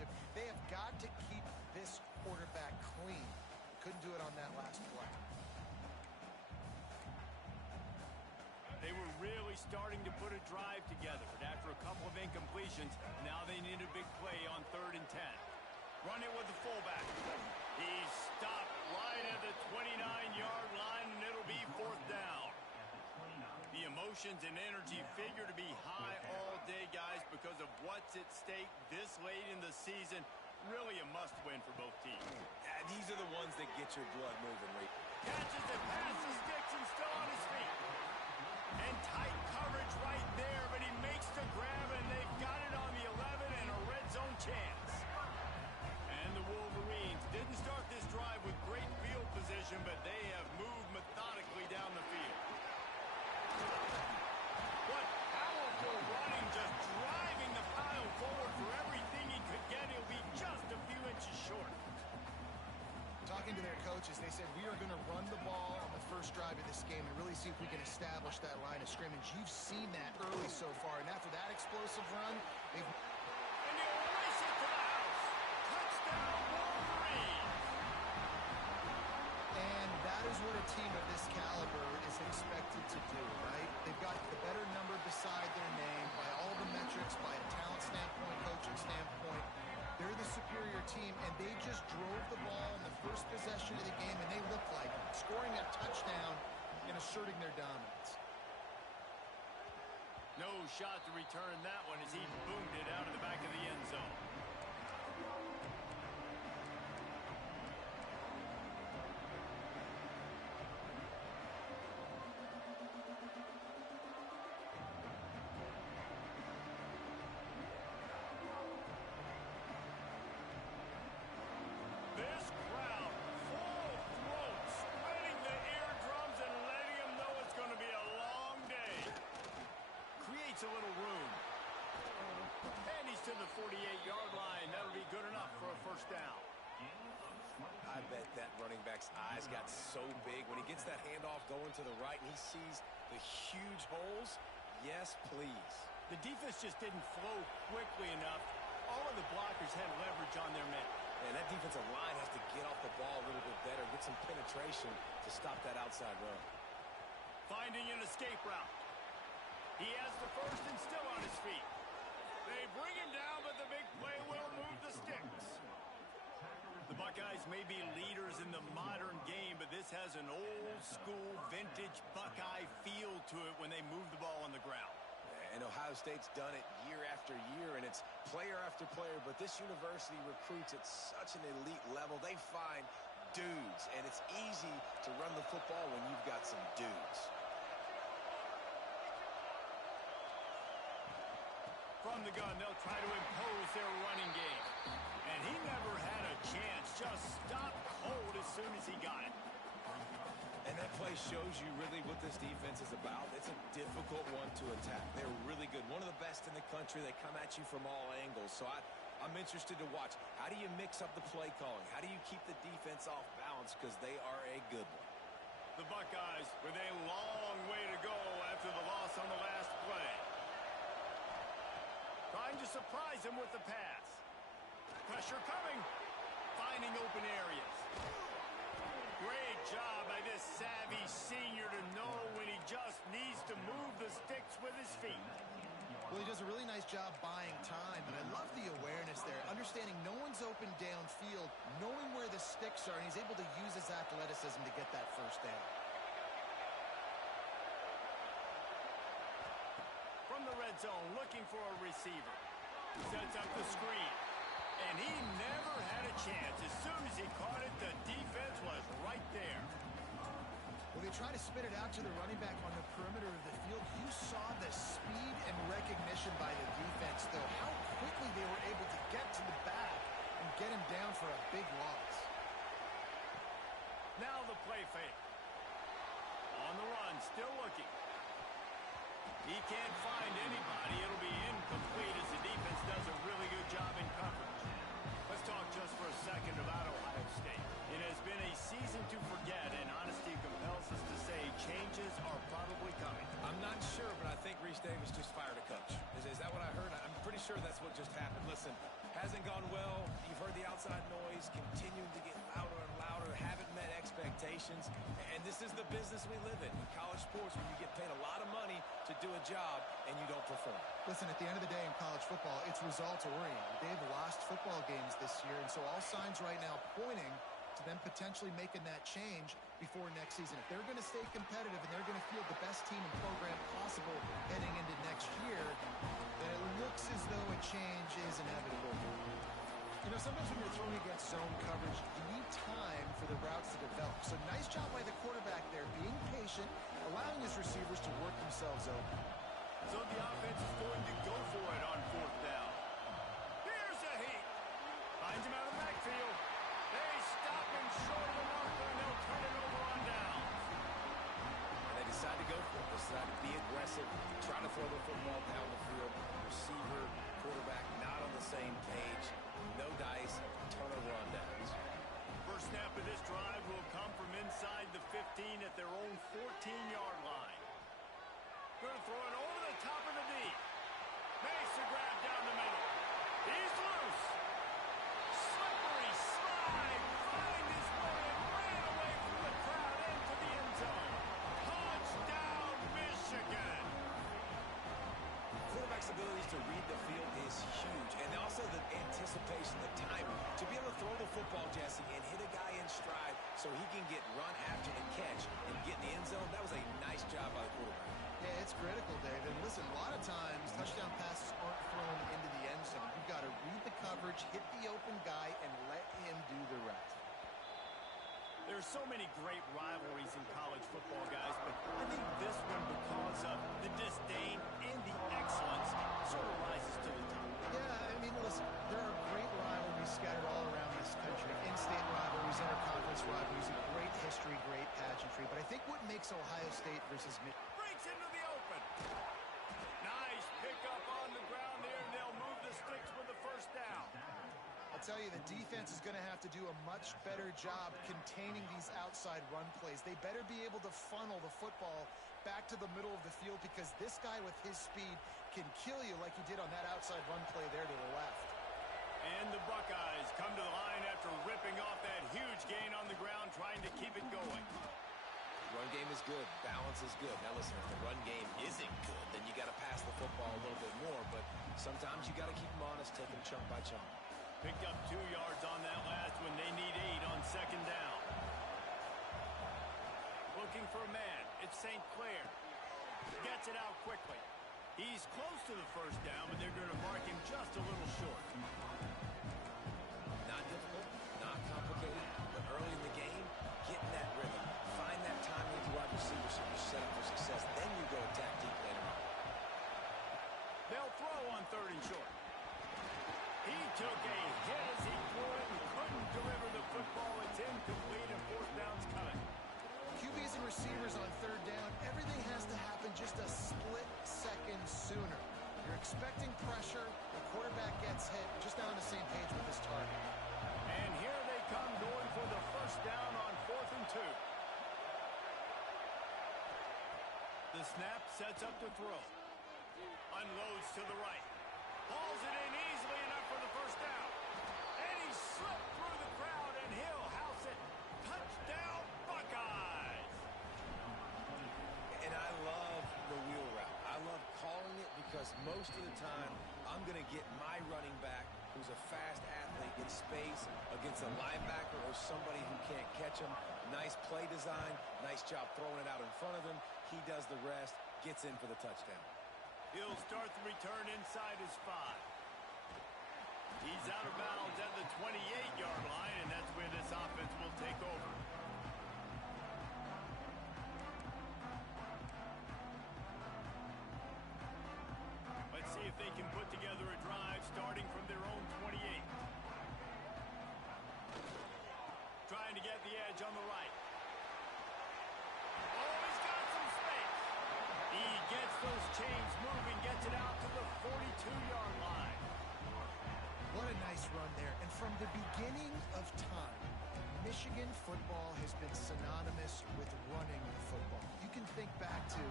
championship. They have got to keep this quarterback clean. Couldn't do it on that last play. They were really starting to put a drive together, but after a couple of incompletions, now they need a big play on 3rd and 10. Run it with the fullback. He's stopped right at the 29-yard line, and it'll be 4th down. The emotions and energy figure to be high all day, guys, because of what's at stake this late in the season. Really a must-win for both teams. Yeah, these are the ones that get your blood moving, Ray. Catches it past the sticks and still on his feet. And tight coverage right there, but he makes the grab, and they've got it on the 11 and a red zone chance. And the Wolverines didn't start this drive with great field position, but they have moved methodically down the field. What powerful running, just driving the pile forward for everything he could get. He'll be just a few inches short. Talking to their coaches, they said, we are going to run the ball on the first drive of this game and really see if we can establish that line of scrimmage. You've seen that early so far, and after that explosive run, they've... And he'll race it to the house. Touchdown, Wolverines! And that is what a team of this caliber is expected to do, right? They've got the better number beside their name by all the metrics, by a talent standpoint, coaching standpoint. They're the superior team, and they just drove the ball in the first possession of the game, and they looked like scoring a touchdown and asserting their dominance. No shot to return that one as he boomed it out of the back of the end zone. A little room. And he's to the 48-yard line. That'll be good enough for a first down. I bet that running back's eyes got so big when he gets that handoff going to the right and he sees the huge holes. Yes, please. The defense just didn't flow quickly enough. All of the blockers had leverage on their men. And that defensive line has to get off the ball a little bit better, get some penetration to stop that outside run. Finding an escape route. He has the first and still on his feet. They bring him down, but the big play will move the sticks. The Buckeyes may be leaders in the modern game, but this has an old-school, vintage Buckeye feel to it when they move the ball on the ground. And Ohio State's done it year after year, and it's player after player, but this university recruits at such an elite level. They find dudes, and it's easy to run the football when you've got some dudes. From the gun, they'll try to impose their running game. And he never had a chance. Just stopped cold as soon as he got it. And that play shows you really what this defense is about. It's a difficult one to attack. They're really good. One of the best in the country. They come at you from all angles. So I'm interested to watch. How do you mix up the play calling? How do you keep the defense off balance? Because they are a good one. The Buckeyes with a long way to go after the loss on the last play. Trying to surprise him with the pass. Pressure coming. Finding open areas. Great job by this savvy senior to know when he just needs to move the sticks with his feet. Well, he does a really nice job buying time, and I love the awareness there. Understanding no one's open downfield, knowing where the sticks are, and he's able to use his athleticism to get that first down. From the red zone, looking for a receiver. Sets up the screen. And he never had a chance. As soon as he caught it, the defense was right there. Well, they try to spit it out to the running back on the perimeter of the field. You saw the speed and recognition by the defense, though. How quickly they were able to get to the back and get him down for a big loss. Now the play fake. On the run, still looking. He can't find anybody. It'll be incomplete as the defense does a really good job in coverage. Let's talk just for a second about Ohio State. It has been a season to forget, and honesty compels us to say changes are probably coming. I'm not sure, but I think Reese Davis just fired a coach. Is that what I heard? I'm pretty sure that's what just happened. Listen, hasn't gone well situations, and this is the business we live in college sports, when you get paid a lot of money to do a job and you don't perform. Listen, at the end of the day in college football, it's results-oriented. They've lost football games this year, and so all signs right now pointing to them potentially making that change before next season. If they're going to stay competitive and they're going to field the best team and program possible heading into next year, then it looks as though a change is inevitable. You know, sometimes when you're throwing against zone coverage, you need time for the routes to develop. So nice job by the quarterback there, being patient, allowing his receivers to work themselves open. So the offense is going to go for it on 4th down. Here's a heat. Finds him out of the backfield. They stop him short of the marker, and they'll turn it over on downs. And they decide to go for it. They decide to be aggressive, try to throw the football down the field. Receiver, quarterback, not on the same page. No dice, turnover on downs. First snap of this drive will come from inside the 15 at their own 14-yard line. Going to throw it over the top of the D. Makes the grab down the middle. He's loose. Slippery slide. Find his way and ran away from the crowd into the end zone. Touchdown, Michigan. Quarterback's abilities to read the field is huge, and also the anticipation, the timing. To be able to throw the football, Jesse, and hit a guy in stride so he can get run after the catch and get in the end zone, that was a nice job by the quarterback. Yeah, it's critical, David. Listen, a lot of times touchdown passes aren't thrown into the end zone. You've got to read the coverage, hit the open guy, and let him do the rest. There's so many great rivalries in college football, guys, but I think this one, because of the disdain and the excellence, sort of rises to the top. Yeah, I mean, listen, there are great rivalries scattered all around this country. In-state rivalries, interconference rivalries, great history, great pageantry. But I think what makes Ohio State versus Michigan... Breaks into the open. Nice pickup on the ground there, and they'll move the sticks with the first down. I'll tell you, the defense is going to have to do a much better job containing these outside run plays. They better be able to funnel the football back to the middle of the field, because this guy with his speed can kill you like he did on that outside run play there to the left. And the Buckeyes come to the line after ripping off that huge gain on the ground, trying to keep it going. Run game is good. Balance is good. Now listen, if the run game isn't good, then you got to pass the football a little bit more. But sometimes you got to keep them honest, take them chunk by chunk. Picked up 2 yards on that last one. They need 8 on 2nd down. Looking for a man. It's St. Clair. Gets it out quickly. He's close to the first down, but they're going to mark him just a little short. Not difficult, not complicated, but early in the game, getting that rhythm. Find that timing with the wide receiver so you're set up for success. Then you go attack deep later on. They'll throw on 3rd and short. He took a hit as he threw it and couldn't deliver the football. It's incomplete, and 4th down's coming. QBs and receivers on 3rd down, everything has to happen just a split second sooner. You're expecting pressure, the quarterback gets hit, just not on the same page with his target. And here they come, going for the first down on 4th and 2. The snap sets up to throw. Unloads to the right. Hauls it in easily enough for the first down. And he slipped through the crowd, and he'll house it. Touchdown, Buckeyes! And I love the wheel route. I love calling it because most of the time I'm going to get my running back, who's a fast athlete, in space against a linebacker or somebody who can't catch him. Nice play design. Nice job throwing it out in front of him. He does the rest, gets in for the touchdown. He'll start the return inside his 5. He's out of bounds at the 28-yard line, and that's where this offense will take over. Let's see if they can put together a drive starting from their own 28. Trying to get the edge on the right. Oh, he's got some space. He gets those chains moving, gets it out to the 42-yard line. What a nice run there. And from the beginning of time, Michigan football has been synonymous with running the football. You can think back to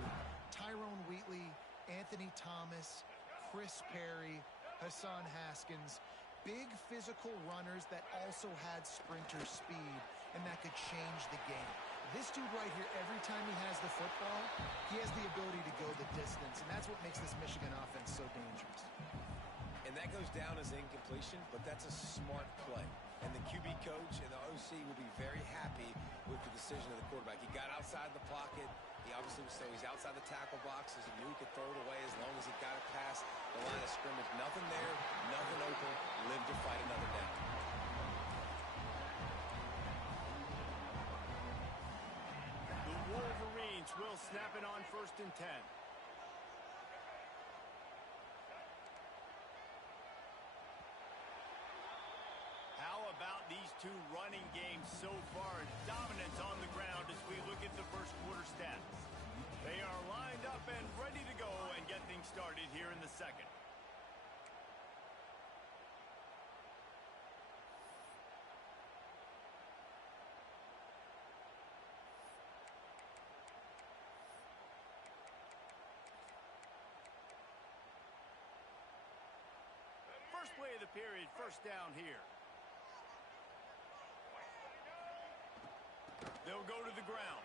Tyrone Wheatley, Anthony Thomas, Chris Perry, Hassan Haskins. Big physical runners that also had sprinter speed and that could change the game. This dude right here, every time he has the football, he has the ability to go the distance, and that's what makes this Michigan offense so dangerous. And that goes down as incompletion, but that's a smart play. And the QB coach and the OC will be very happy with the decision of the quarterback. He got outside the pocket. He obviously was, so he's outside the tackle boxes. He knew he could throw it away as long as he got it past the line of scrimmage. Nothing there, nothing open. Live to fight another down. The Wolverines will snap it on 1st and 10. How about these two running games so far? Dominance on the ground as we look at the first quarter stats. They are lined up and ready to go and get things started here in the second. First play of the period, first down here. They'll go to the ground.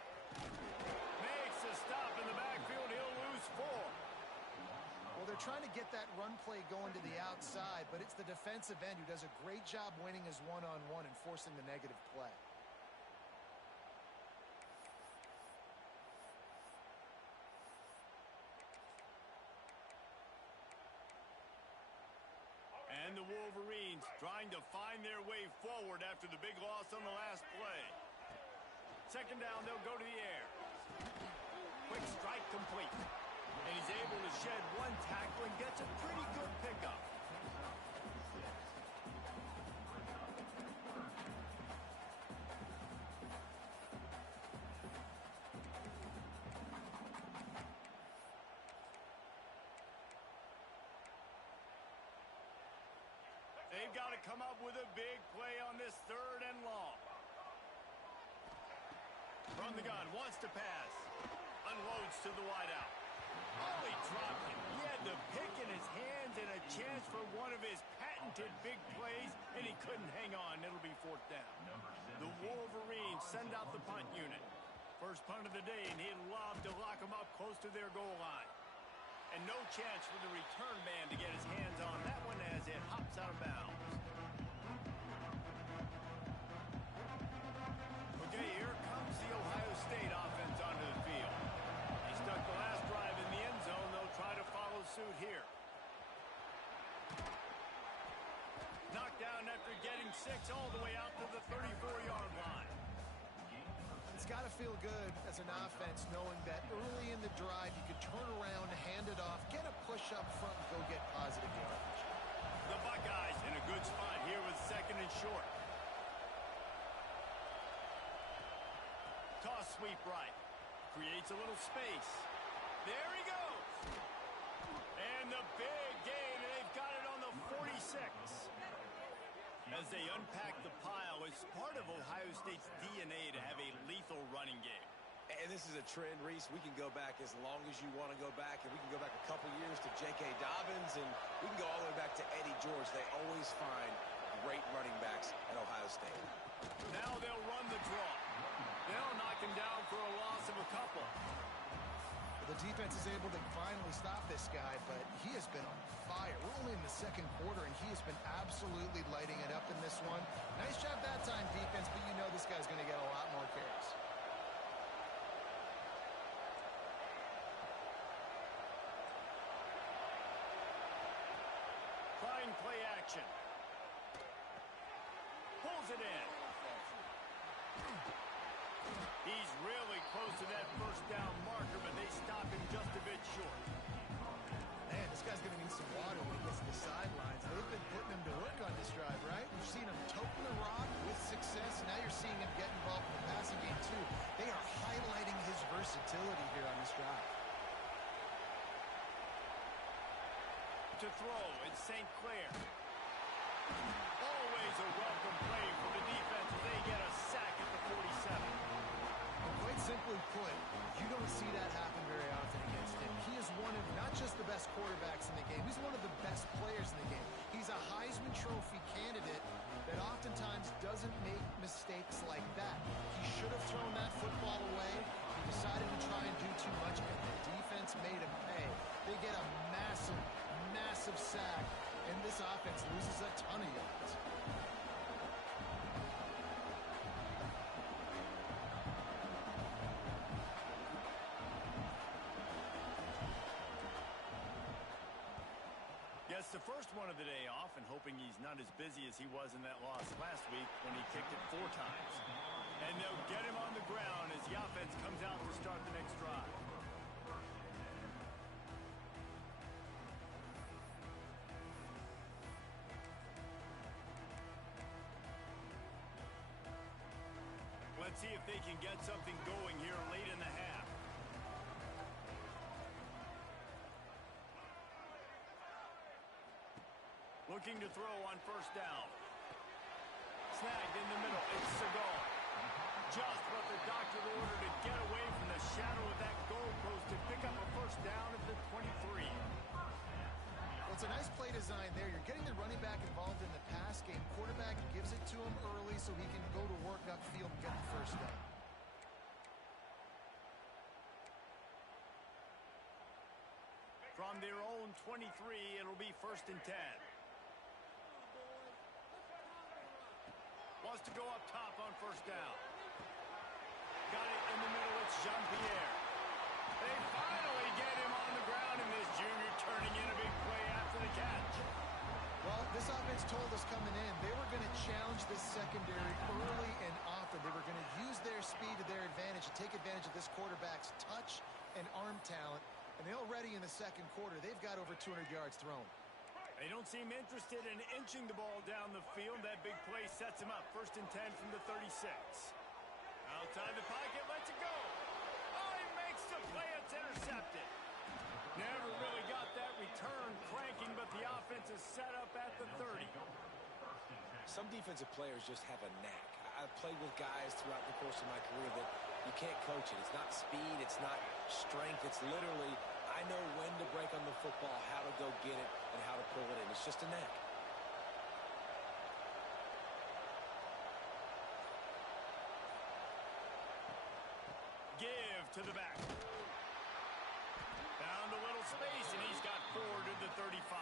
Makes a stop in the backfield. He'll lose 4. Well, they're trying to get that run play going to the outside, but it's the defensive end who does a great job winning his one-on-one and forcing the negative play. And the Wolverines trying to find their way forward after the big loss on the last play. Second down, they'll go to the air. Quick strike complete. And he's able to shed one tackle and gets a pretty good pickup. They've got to come up with a big play on this 3rd and long. From the gun, wants to pass. Unloads to the wideout. Oh, he dropped him. He had the pick in his hands and a chance for one of his patented big plays, and he couldn't hang on. It'll be 4th down. The Wolverines send out the punt unit. First punt of the day, and he'd love to lock them up close to their goal line. And no chance for the return man to get his hands on that one as it hops out of bounds. Okay, here comes the Ohio State offense onto the field. He stuck the last drive in the end zone. They'll try to follow suit here. Knocked down after getting 6 all the way out to the 34-yard line. It's got to feel good as an offense knowing that early in the drive you could turn around, hand it off, get a push up front, and go get positive yardage. The Buckeyes in a good spot here with 2nd and short. Toss sweep right. Creates a little space. There he goes. And the big gain, and they've got it on the 46. As they unpack the pile, it's part of Ohio State's DNA to have a lethal running game. And this is a trend, Reese. We can go back as long as you want to go back, and we can go back a couple years to J.K. Dobbins, and we can go all the way back to Eddie George. They always find great running backs at Ohio State. Now they'll run the draw. They'll knock him down for a loss of a couple. The defense is able to finally stop this guy, but he has been on fire. We're only in the 2nd quarter, and he has been absolutely lighting it up in this one. Nice job that time, defense, but you know this guy's going to get a lot more carries. Trying play action. Pulls it in. He's really close to that 1st down marker, but they stop him just a bit short. Man, this guy's going to need some water when he gets to the sidelines. They've been putting him to work on this drive, right? You've seen him toting the rock with success. Now you're seeing him get involved in the passing game, too. They are highlighting his versatility here on this drive. To throw, it's St. Clair. Always a welcome play for the defense as they get a sack at the 47. Quite simply put, you don't see that happen very often against him. He is one of not just the best quarterbacks in the game, he's one of the best players in the game. He's a Heisman Trophy candidate that oftentimes doesn't make mistakes like that. He should have thrown that football decided to try and do too much, and the defense made him pay. They get a massive, massive sack, and this offense loses a ton of yards. Gets the first one of the day off and hoping he's not as busy as he was in that loss last week when he kicked it 4 times. And they'll get him on the ground as the offense comes out to start the next drive. Let's see if they can get something going here late in the half. Looking to throw on first down. Snagged in the middle. It's Seagal. Just what the doctor ordered to get away from the shadow of that goalpost to pick up a first down at the 23. Well, it's a nice play design there. You're getting the running back involved in the pass game. Quarterback gives it to him early so he can go to work upfield and get the first down. From their own 23, it'll be first and 10. Wants to go up top on first down. Got it in the middle. It's Jean-Pierre. They finally get him on the ground, and this junior turning in a big play after the catch. Well, this offense told us coming in they were going to challenge this secondary early and often. They were going to use their speed to their advantage and take advantage of this quarterback's touch and arm talent. And already in the second quarter, they've got over 200 yards thrown. They don't seem interested in inching the ball down the field. That big play sets him up. First and 10 from the 36. Outside the pocket, lets it go. Oh, he makes the play. It's intercepted. Never really got that return cranking, but the offense is set up at the 30. Some defensive players just have a knack. I've played with guys throughout the course of my career that you can't coach it. It's not speed. It's not strength. It's literally, I know when to break on the football, how to go get it, and how to pull it in. It's just a knack. Give to the back. Found a little space, and he's got 4 to the 35.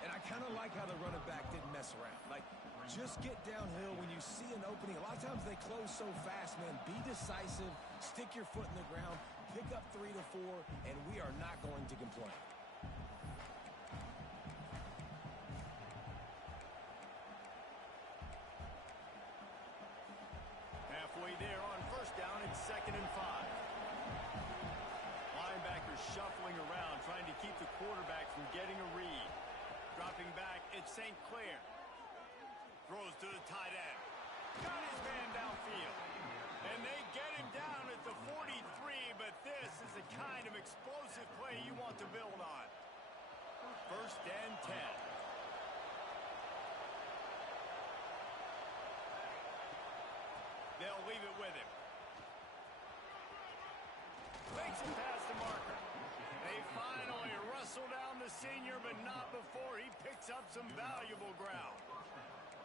And I kind of like how the running back didn't mess around. Like, just get downhill when you see an opening. A lot of times they close so fast, man. Be decisive, stick your foot in the ground, pick up 3 to 4, and we are not going to complain. Halfway there on first down, it's 2nd and 5. Linebackers shuffling around, trying to keep the quarterback from getting a read. Dropping back, it's St. Clair. Throws to the tight end. Got his man downfield. And they get him down at the 43, but this is the kind of explosive play you want to build on. First and 10. They'll leave it with him. Makes it past the marker. They finally wrestle down the senior, but not before he picks up some valuable ground.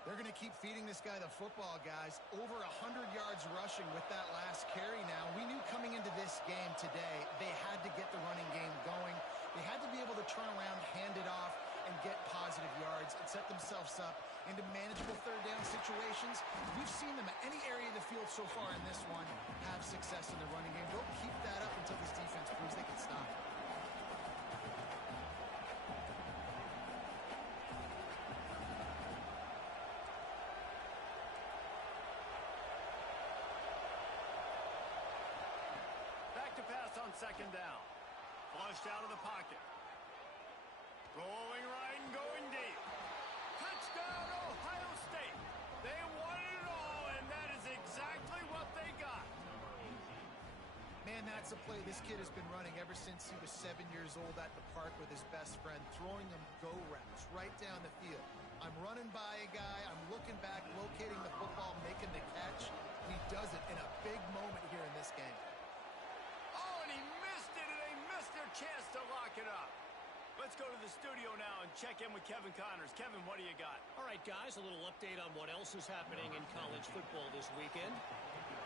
They're going to keep feeding this guy the football, guys. Over 100 yards rushing with that last carry now. We knew coming into this game today, they had to get the running game going. They had to be able to turn around, hand it off, and get positive yards and set themselves up into manageable third down situations. We've seen them at any area of the field so far in this one have success in the running game. Don't keep that up until this defense proves they can stop it. Back to pass on second down. Flushed out of the pocket. Rolling right and going deep. Touchdown, Ohio State. They wanted it all, and that is exactly what they got. Man, that's a play this kid has been running ever since he was 7 years old at the park with his best friend, throwing him go routes right down the field. I'm running by a guy, I'm looking back, locating the football, making the catch. He does it in a big moment here in this game. Oh, and he missed it, and they missed their chance to lock it up. Let's go to the studio now and check in with Kevin Connors. Kevin, what do you got? All right, guys, a little update on what else is happening in college football this weekend.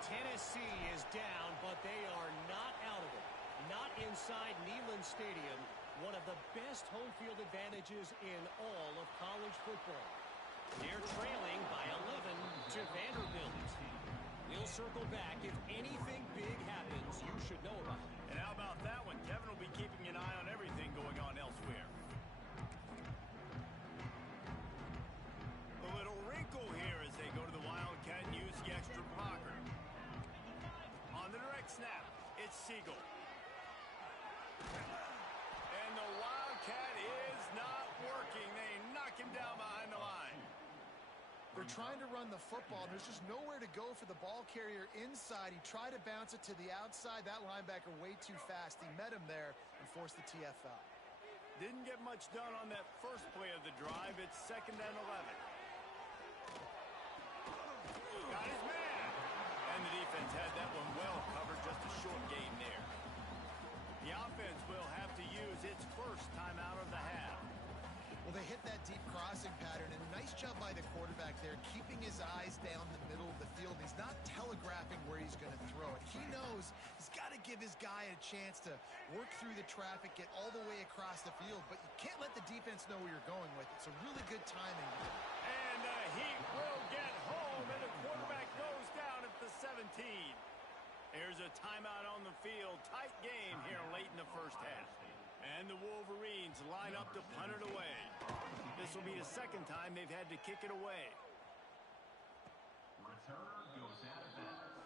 Tennessee is down, but they are not out of it. Not inside Neyland Stadium, one of the best home field advantages in all of college football. They're trailing by 11 to Vanderbilt. We'll circle back. If anything big happens, you should know about it. And how about that one? Kevin will be keeping an eye on everything going on elsewhere. A little wrinkle here as they go to the Wildcat and use the extra blocker. On the direct snap, it's Siegel. And the Wildcat is not working. They knock him down behind the line. They're trying to run the football. There's just nowhere to go for the ball carrier inside. He tried to bounce it to the outside. That linebacker way too fast. He met him there and forced the TFL. Didn't get much done on that first play of the drive. It's 2nd and 11. Got his man. And the defense had that one well covered. Just a short gain there. The offense will have to use its first timeout of the half. Well, they hit that deep crossing pattern, and a nice job by the quarterback there, keeping his eyes down the middle of the field. He's not telegraphing where he's going to throw it. He knows he's got to give his guy a chance to work through the traffic, get all the way across the field, but you can't let the defense know where you're going with it. So really good timing. And the Heat will get home, and the quarterback goes down at the 17. Here's a timeout on the field. Tight game here late in the first half. And the Wolverines line up to punt it away. This will be the second time they've had to kick it away. Returner goes out of bounds.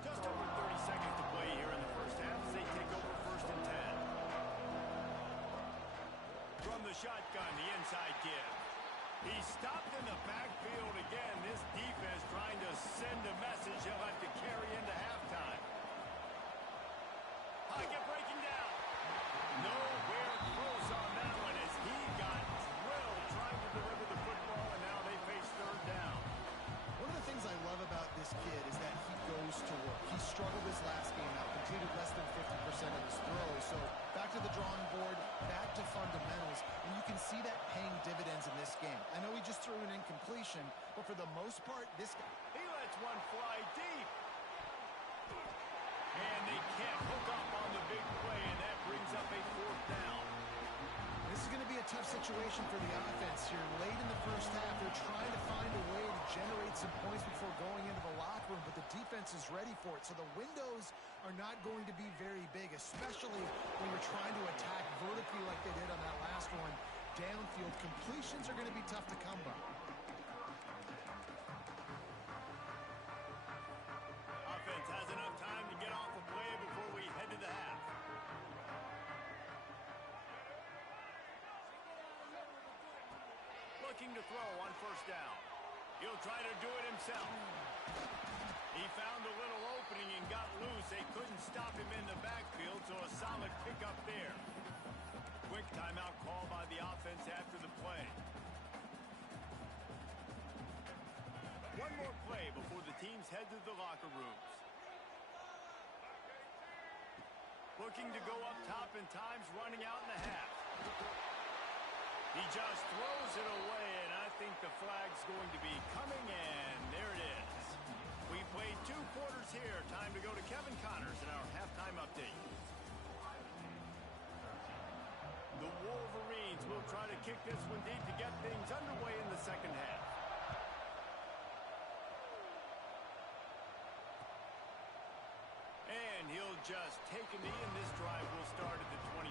Just over 30 seconds to play here in the first half as they take over 1st and 10. From the shotgun, the inside give. He's stopped in the backfield again. This defense trying to send a message he'll have to carry into halftime. Pocket breaking down. Nowhere close on that one as he got drilled trying to deliver the football, and now they face 3rd down. One of the things I love about this kid is that he goes to work. He struggled his last game out, completed less than 50% of his throws. So back to the drawing board, back to fundamentals, and you can see that paying dividends in this game. I know he just threw an incompletion, but for the most part, this guy... He lets one fly deep. And they can't hook up on the big play, and that brings up a 4th down. This is going to be a tough situation for the offense here. Late in the first half, they're trying to find a way to generate some points before going into the locker room, but the defense is ready for it. So the windows are not going to be very big, especially when you're trying to attack vertically like they did on that last one. Downfield completions are going to be tough to come by. Offense has enough time to get off a play before we head to the half. Looking to throw on 1st down. He'll try to do it himself. He found a little opening and got loose. They couldn't stop him in the backfield, so a solid pickup there. Quick timeout call by the offense after the play. One more play before the teams head to the locker rooms. Looking to go up top in times, running out in the half. He just throws it away, and I think the flag's going to be coming, and there it is. We played 2 quarters here. Time to go to Kevin Connors in our halftime update. The Wolverines will try to kick this one deep to get things underway in the second half. And he'll just take a knee, and this drive will start at the 25.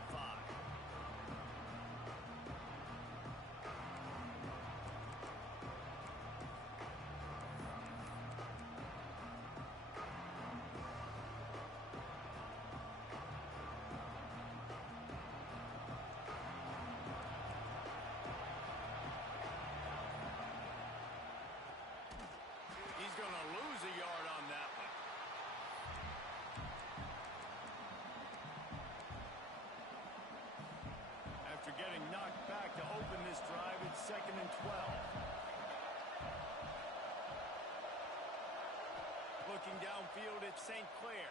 He's going to lose a yard on that one. After getting knocked back to open this drive, it's 2nd and 12. Looking downfield, it's St. Clair.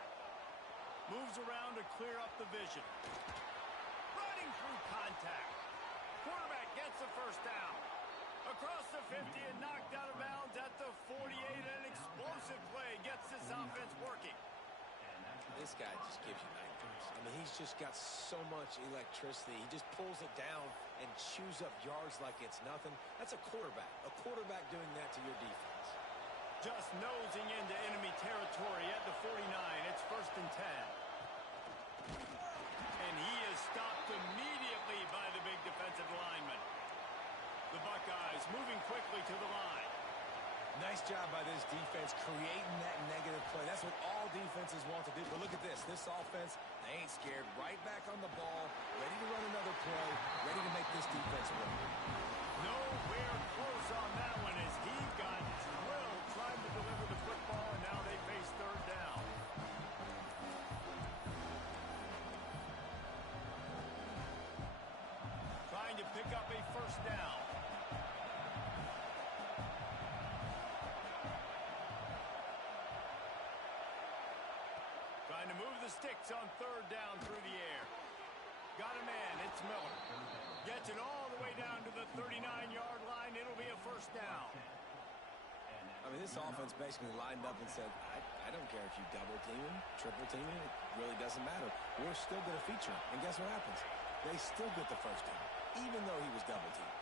Moves around to clear up the vision. Running through contact. Quarterback gets the 1st down. across the 50 and knocked out of bounds at the 48. An explosive play gets this offense working. This guy just gives you nightmares. I mean, he's just got so much electricity. He just pulls it down and chews up yards like it's nothing. That's a quarterback. A quarterback doing that to your defense. Just nosing into enemy territory at the 49. It's 1st and 10. And he is stopped immediately by the big defensive lineman. The Buckeyes moving quickly to the line. Nice job by this defense creating that negative play. That's what all defenses want to do. But look at this. This offense, they ain't scared. Right back on the ball, ready to run another play, ready to make this defense work. Nowhere close on that one as he got drilled trying to deliver the football, and now they face 3rd down. Trying to pick up a 1st down. Trying to move the sticks on 3rd down through the air. Got a man, it's Miller. Gets it all the way down to the 39-yard line. It'll be a 1st down. I mean, this offense basically lined up and said, I don't care if you double team him, triple team him. It really doesn't matter. We're still going to feature him. And guess what happens? They still get the 1st down, even though he was double teamed.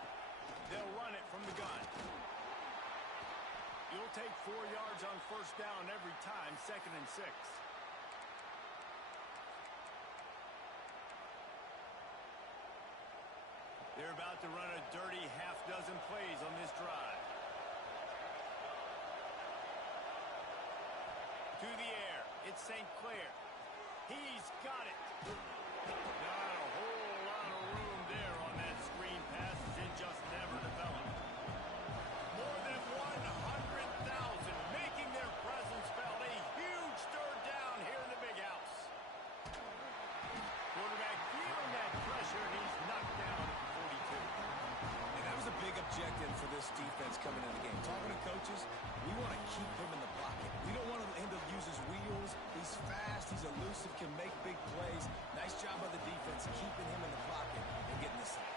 They'll run it from the gun. You'll take 4 yards on 1st down every time, 2nd and 6. They're about to run a dirty half-dozen plays on this drive. To the air, it's St. Clair. He's got it. Not a whole lot of room there on that screen pass as it just never developed. More than 100,000 making their presence felt. A huge 3rd down here in the big house. Quarterback feeling that pressure, and he's knocked down at the 42. And that was a big objective for this defense coming into the game. Talking to coaches, we want to keep him in the pocket. We don't want him to use his wheels. He's fast, he's elusive, can make big plays. Nice job by the defense keeping him in the pocket and getting the sack.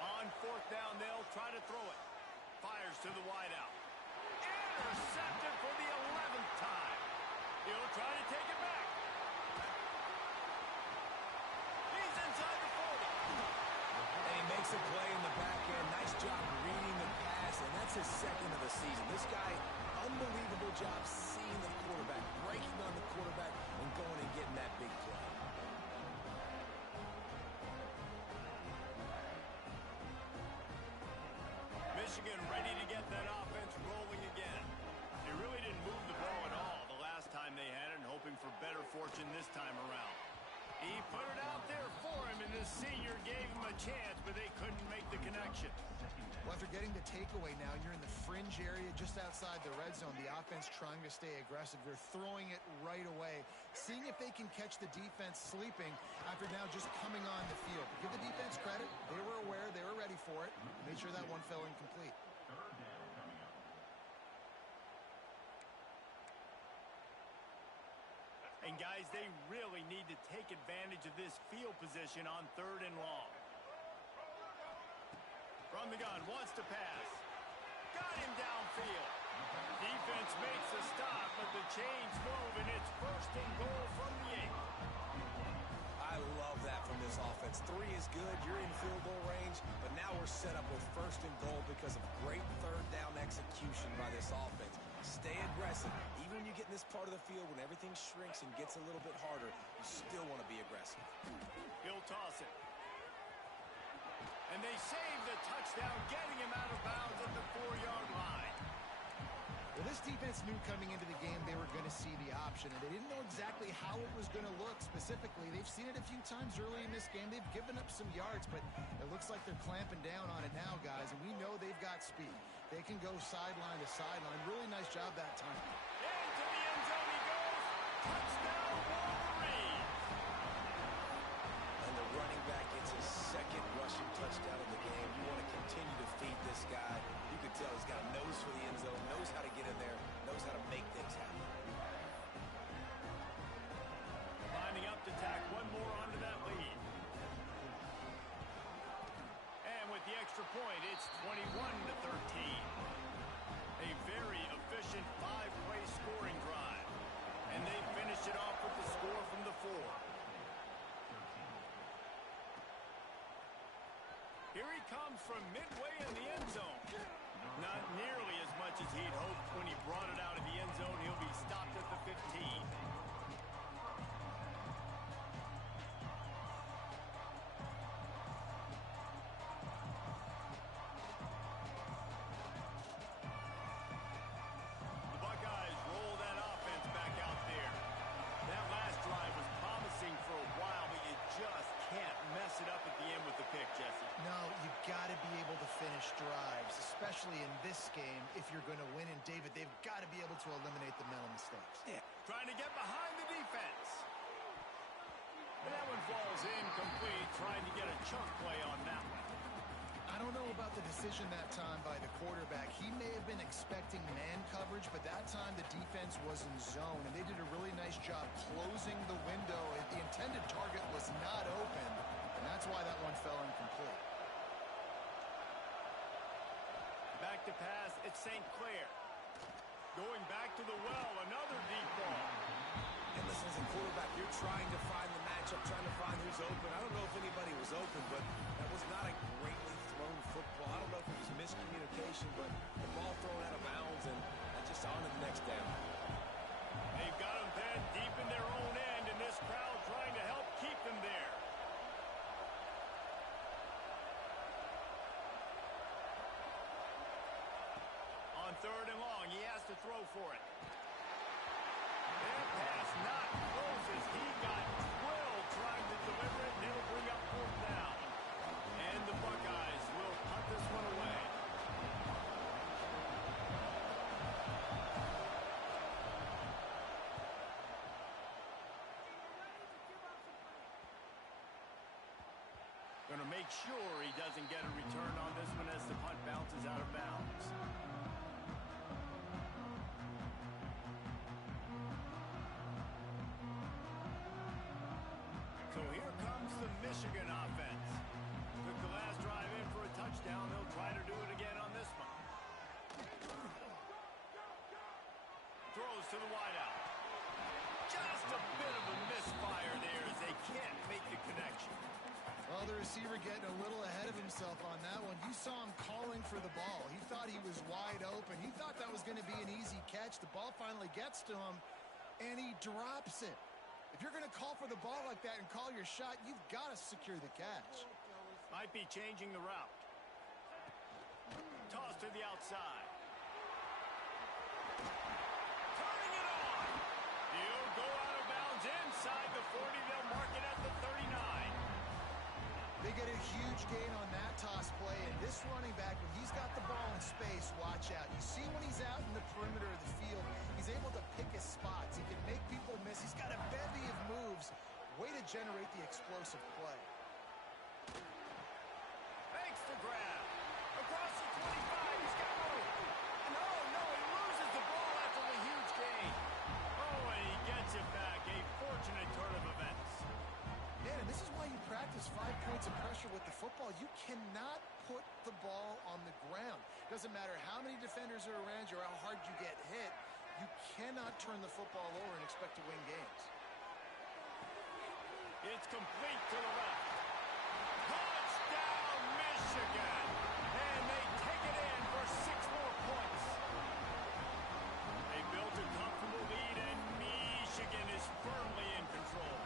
On 4th down, they'll try to throw it. Fires to the wideout. Intercepted for the 11th time. He'll try to take it back. He's inside the 40. And he makes a play in the back end. Nice job reading the pass, and that's his 2nd of the season. This guy, unbelievable job seeing the quarterback, breaking on the quarterback, and going and getting that big play. Michigan ready to get that offense rolling again. They really didn't move the ball at all the last time they had it, and hoping for better fortune this time around. He put it out there for him, and the senior gave him a chance, but they couldn't make the connection. Well, after getting the takeaway now, you're in the fringe area just outside the red zone. The offense trying to stay aggressive. They're throwing it right away, seeing if they can catch the defense sleeping after now just coming on the field. Give the defense credit. They were aware. They were ready for it. Made sure that one fell incomplete. 3rd down coming up. And guys, they really need to take advantage of this field position on 3rd and long. From the gun, wants to pass. Got him downfield. Defense makes a stop, but the chains move, and it's 1st and goal from the 8. I love that from this offense. 3 is good. You're in field goal range, but now we're set up with 1st and goal because of great 3rd down execution by this offense. Stay aggressive. Even when you get in this part of the field, when everything shrinks and gets a little bit harder, you still want to be aggressive. He'll toss it. And they save the touchdown, getting him out of bounds at the 4-yard line. Well, this defense knew coming into the game they were going to see the option, and they didn't know exactly how it was going to look specifically. They've seen it a few times early in this game. They've given up some yards, but it looks like they're clamping down on it now, guys, and we know they've got speed. They can go sideline to sideline. Really nice job that time. Into the end zone he goes. Touchdown, Wolverine. And the running back gets his 2nd rushing touchdown of the game. You want to continue to feed this guy. You can tell he's got a nose for the end zone, knows how to get in there, knows how to make things happen. Lining up to tack one more point, it's 21-13. A very efficient 5-play scoring drive. And they finish it off with the score from the 4. Here he comes from midway in the end zone. Not nearly as much as he'd hoped when he brought it out of the end zone. He'll be stopped at the 15. The Buckeyes roll that offense back out there. That last drive was promising for a while, but you just can't mess it up at the end with the pick, Jesse. No, you've got to be able to finish drives, especially in this game. If you're going to win, and David, they've got to be able to eliminate the mental mistakes. Yeah. Trying to get behind the defense. And that one falls incomplete, trying to get a chunk play on that one. I don't know about the decision that time by the quarterback. He may have been expecting man coverage, but that time the defense was in zone, and they did a really nice job closing the window. The intended target was not open, and that's why that one fell incomplete. Back to pass, it's St. Clair. Going back to the well, another deep ball. And listen, as a quarterback, you're trying to find the matchup, trying to find who's open. I don't know if anybody was open, but that was not a greatly thrown football. I don't know if it was miscommunication, but the ball thrown out of bounds and just on to the next down. They've got them pinned deep in their own end, and this crowd trying to help keep them there. On 3rd and long, he has to throw for it. Their pass not close as he got drilled trying to deliver it, and it'll bring up 4th down. And the Buckeyes will punt this one away. Going to make sure he doesn't get a return on this one as the punt bounces out of bounds. So here comes the Michigan offense. Took the last drive in for a touchdown. They'll try to do it again on this one. Throws to the wideout. Just a bit of a misfire there as they can't make the connection. Well, the receiver getting a little ahead of himself on that one. You saw him calling for the ball. He thought he was wide open. He thought that was going to be an easy catch. The ball finally gets to him, and he drops it. If you're going to call for the ball like that and call your shot, you've got to secure the catch. Might be changing the route. Toss to the outside. Turning it on. He'll go out of bounds inside the 40. They'll mark it at the 39. They get a huge gain on that toss play, and this running back, when he's got the ball in space, watch out. You see when he's out in the perimeter of the field, he's able to pick his spots. He can make people miss. He's got a bevy of moves. Way to generate the explosive play. Thanks to grab. Across the 25, he's got room. No, he loses the ball after the huge gain. Oh, and he gets it back. A fortunate turn of events. Man, and this is why you practice 5 points of pressure with the football. You cannot put the ball on the ground. Doesn't matter how many defenders are around you or how hard you get hit. You cannot turn the football over and expect to win games. It's complete to the left. Touchdown, Michigan! And they take it in for 6 more points. They built a comfortable lead, and Michigan is firmly in control.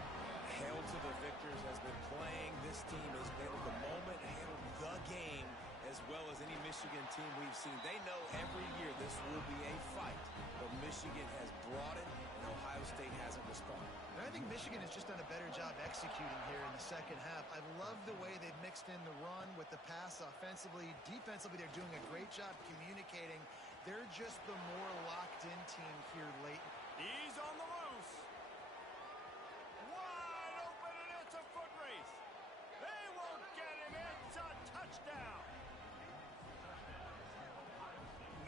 Hail to the victors has been playing. This team has handled the moment, handled the game as well as any Michigan team we've seen. They know every year this will be a fight, but Michigan has brought it, and Ohio State hasn't responded. And I think Michigan has just done a better job executing here in the second half. I love the way they've mixed in the run with the pass offensively. Defensively, they're doing a great job communicating. They're just the more locked-in team here late. He's on the loose. Wide open, and it's a foot race. They won't get him. It's a touchdown.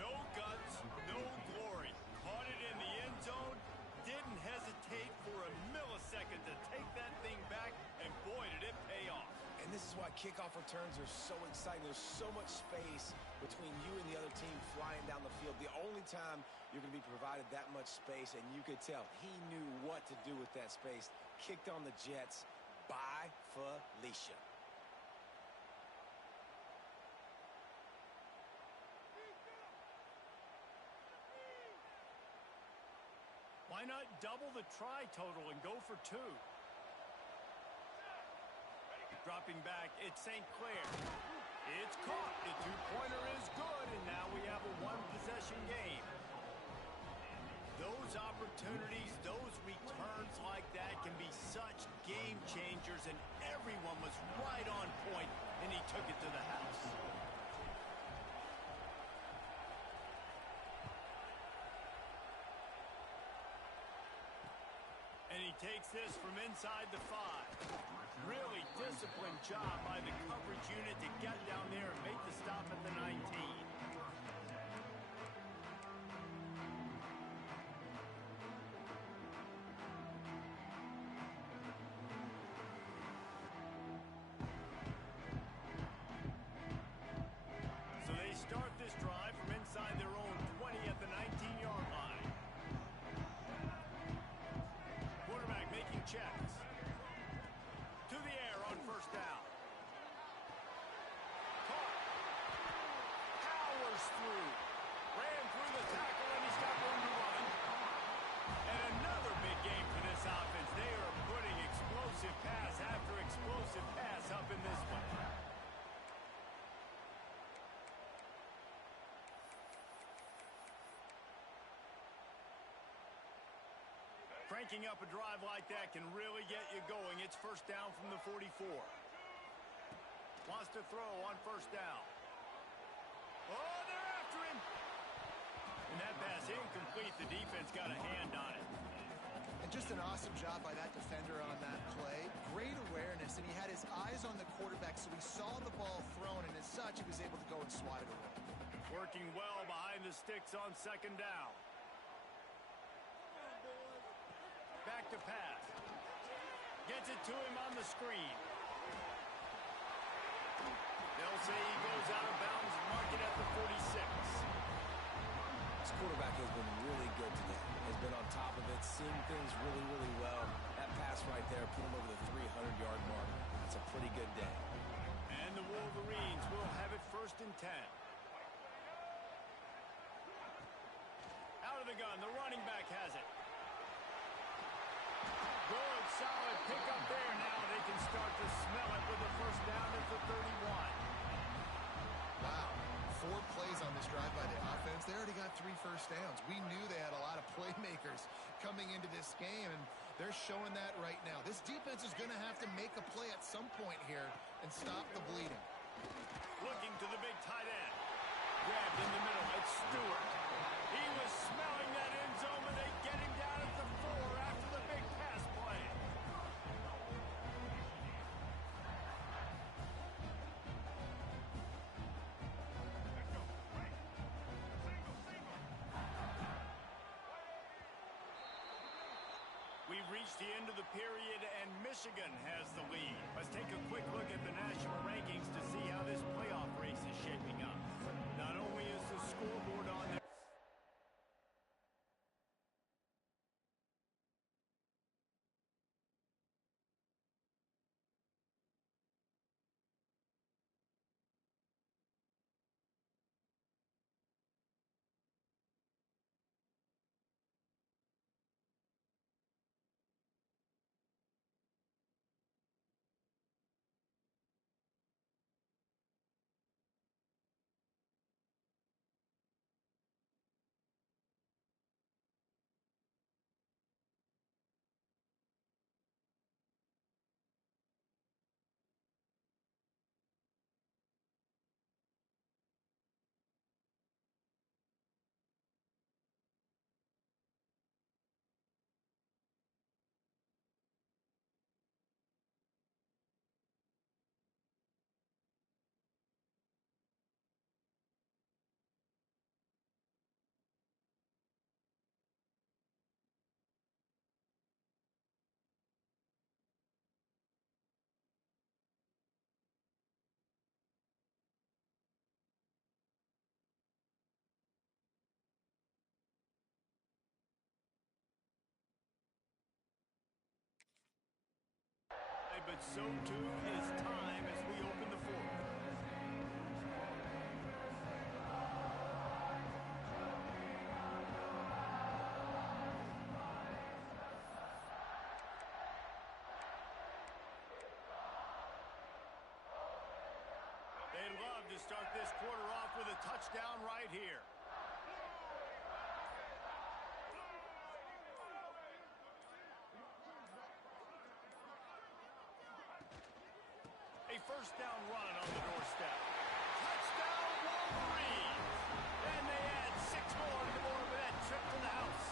No guts, no glory. Caught it in the end zone. Didn't hesitate for a millisecond to take that thing back, and boy, did it pay off. And this is why kickoff returns are so exciting. There's so much space between you and the other team flying down the field. The only time you're going to be provided that much space, and you could tell he knew what to do with that space. Kicked on the Jets by Felicia. Why not double the try total and go for 2? Dropping back, it's St. Clair. It's caught. The two-pointer is good, and now we have a one-possession game. Those opportunities, those returns like that can be such game changers, and everyone was right on point, and he took it to the house. And he takes this from inside the 5. Really disciplined job by the coverage unit to get down there and make the stop at the 19. So they start this drive from inside their own 20 at the 19-yard line. Quarterback making checks. To the air on first down. Caught. Powers through. Ran through the tackle, and he's got room to run. And another big game for this offense. They are putting explosive pass after explosive pass up in this one. Cranking up a drive like that can really get you going. It's first down from the 44. Wants to throw on first down. Oh, they're after him. And that pass incomplete. The defense got a hand on it. And just an awesome job by that defender on that play. Great awareness, and he had his eyes on the quarterback, so he saw the ball thrown, and as such, he was able to go and swat it away. Working well behind the sticks on second down. Back to pass. Gets it to him on the screen. They'll say he goes out of bounds, mark it at the 46. This quarterback has been really good today. Has been on top of it, seeing things really, really well. That pass right there put him over the 300-yard mark. It's a pretty good day. And the Wolverines will have it first and 10. Out of the gun, the running back has it. Good, solid pickup there. Now they can start to smell it with the first down at the 31. Wow. 4 plays on this drive by the offense. They already got 3 first downs. We knew they had a lot of playmakers coming into this game, and they're showing that right now. This defense is going to have to make a play at some point here and stop the bleeding. Looking to the big tight end. Grabbed in the middle. It's Stewart. He was smelling that end zone, but they get him down at the 4 after the big pass play. We've reached the end of the period, and Michigan has the lead. Let's take a quick look at the national rankings to see how this playoff race is shaping up. Not only is the scoreboard on there, but so too is time as we open the fourth. They'd love to start this quarter off with a touchdown right here. A first down run on the doorstep. Touchdown Wolverines! And they add 6 more to the board with that trip to the house.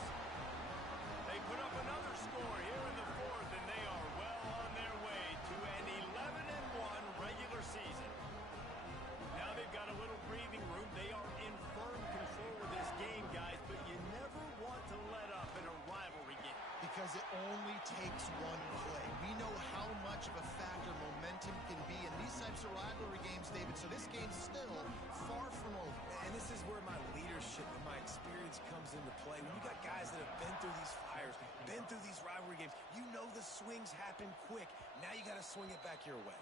They put up another score here in the fourth, and they are well on their way to an 11-1 regular season. Now they've got a little breathing room. They are in firm control of this game, guys, but you never want to let up in a rivalry game. Because it only takes one play. We know how much of a factor momentum can be in these types of rivalry games, David, so this game's still far from over. And this is where my leadership and my experience comes into play. When you got guys that have been through these fires, been through these rivalry games, you know the swings happen quick. Now you got to swing it back your way.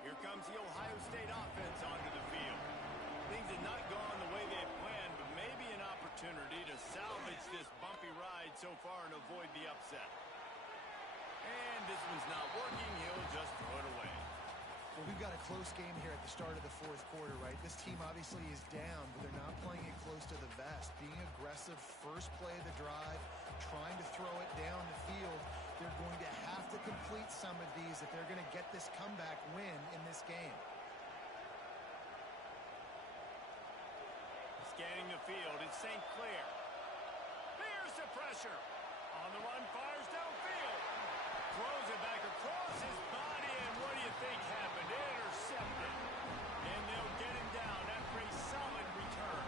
Here comes the Ohio State offense onto the field. Things have not gone the way they had planned, but maybe an opportunity to salvage this bumpy ride so far and avoid the upset. And this one's not working. He'll just throw it away. Well, we've got a close game here at the start of the fourth quarter, right? This team obviously is down, but they're not playing it close to the vest. Being aggressive, first play of the drive, trying to throw it down the field. They're going to have to complete some of these if they're going to get this comeback win in this game. Scanning the field, it's St. Clair. Here's the pressure. On the run, fires downfield. Throws it back across his body, and what do you think happened? Intercepted. And they'll get him down after a solid return.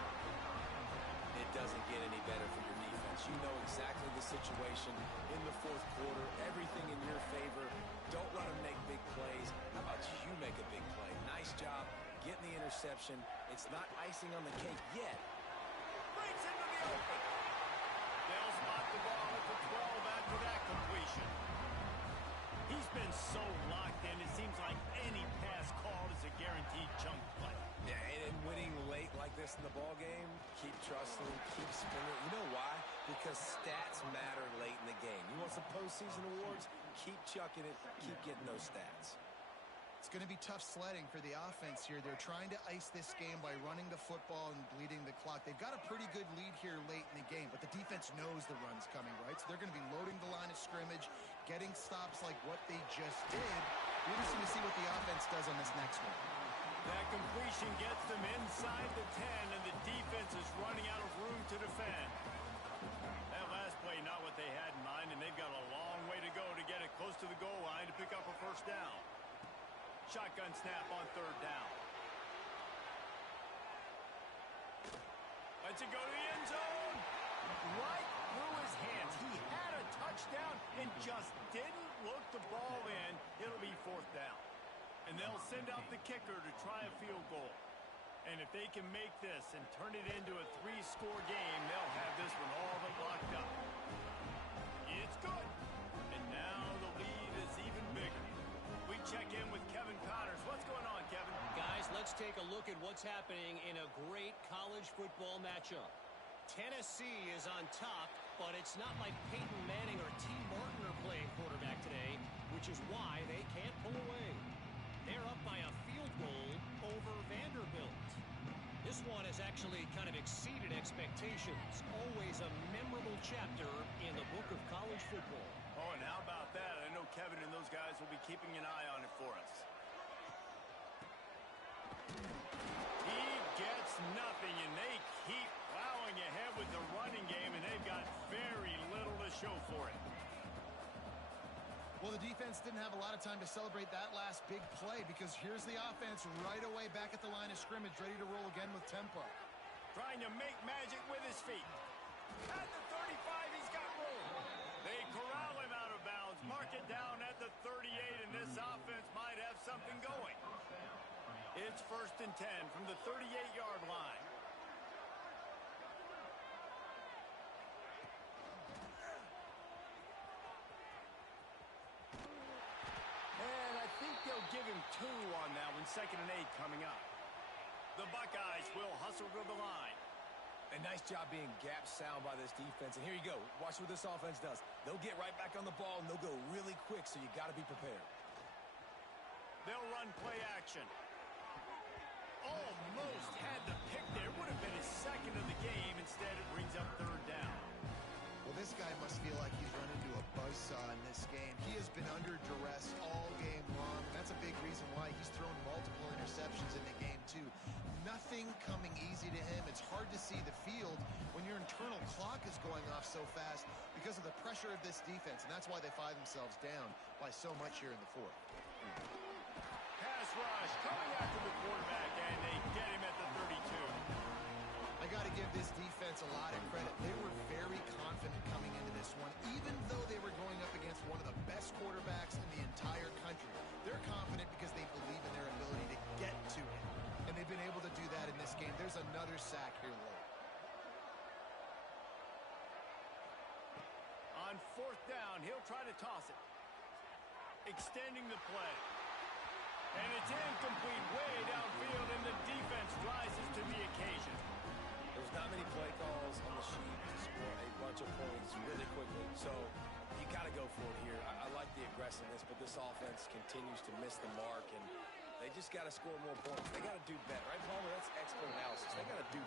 It doesn't get any better for your defense. You know exactly the situation in the fourth quarter. Everything in your favor. Don't let them make big plays. How about you make a big play? Nice job getting the interception. It's not icing on the cake yet. Breaks into the open. They'll spot the ball at the 12 after that completion. He's been so locked in, it seems like any pass called is a guaranteed chunk play. Yeah, and winning late like this in the ball game, keep trusting, keep spinning. You know why? Because stats matter late in the game. You want some postseason awards? Keep chucking it, keep getting those stats. It's going to be tough sledding for the offense here. They're trying to ice this game by running the football and bleeding the clock. They've got a pretty good lead here late in the game, but the defense knows the run's coming, right? So they're going to be loading the line of scrimmage, getting stops like what they just did. We're interesting to see what the offense does on this next one. That completion gets them inside the 10, and the defense is running out of room to defend. That last play, not what they had in mind, and they've got a long way to go to get it close to the goal line to pick up a first down. Shotgun snap on third down. Lets it go to the end zone. Right through his hands. He had a touchdown and just didn't look the ball in. It'll be fourth down. And they'll send out the kicker to try a field goal. And if they can make this and turn it into a 3-score game, they'll have this one all but locked up. It's good. And now the lead is even bigger. We check in with Kevin Connors. What's going on, Kevin? Guys, let's take a look at what's happening in a great college football matchup. Tennessee is on top, but it's not like Peyton Manning or T. Martin are playing quarterback today, which is why they can't pull away. They're up by a field goal over Vanderbilt. This one has actually kind of exceeded expectations. Always a memorable chapter in the book of college football. Oh, and how about that? I know Kevin and those guys will be keeping an eye on it for us. He gets nothing, and they keep plowing ahead with the running game, and they've got very little to show for it. Well, the defense didn't have a lot of time to celebrate that last big play because here's the offense right away back at the line of scrimmage, ready to roll again with tempo. Trying to make magic with his feet. At the 35, he's got room. They corral him out of bounds, mark it down at the 38, and this offense might have something going. It's 1st and 10 from the 38-yard line. And I think they'll give him 2 on that one. 2nd and 8 coming up. The Buckeyes will hustle to the line. A nice job being gap sound by this defense. And here you go. Watch what this offense does. They'll get right back on the ball, and they'll go really quick, so you got to be prepared. They'll run play action. Almost had the pick there. Would have been his 2nd of the game. Instead, it brings up 3rd down. Well, this guy must feel like he's run into a buzzsaw in this game. He has been under duress all game long. That's a big reason why he's thrown multiple interceptions in the game, too. Nothing coming easy to him. It's hard to see the field when your internal clock is going off so fast because of the pressure of this defense, and that's why they find themselves down by so much here in the 4th. Pass rush coming after the quarterback, and they get him at the 32. I got to give this defense a lot of credit. They were very confident coming into this one, even though they were going up against one of the best quarterbacks in the entire country. They're confident because they believe in their ability to get to him, and they've been able to do that in this game. There's another sack here late. On 4th down, he'll try to toss it. Extending the play. And it's incomplete way downfield, and the defense rises to the occasion. There's not many play calls on the sheet to score a bunch of points really quickly, so you got to go for it here. I like the aggressiveness, but this offense continues to miss the mark, and they just got to score more points. They got to do better, right, Palmer? That's expert analysis. They got to do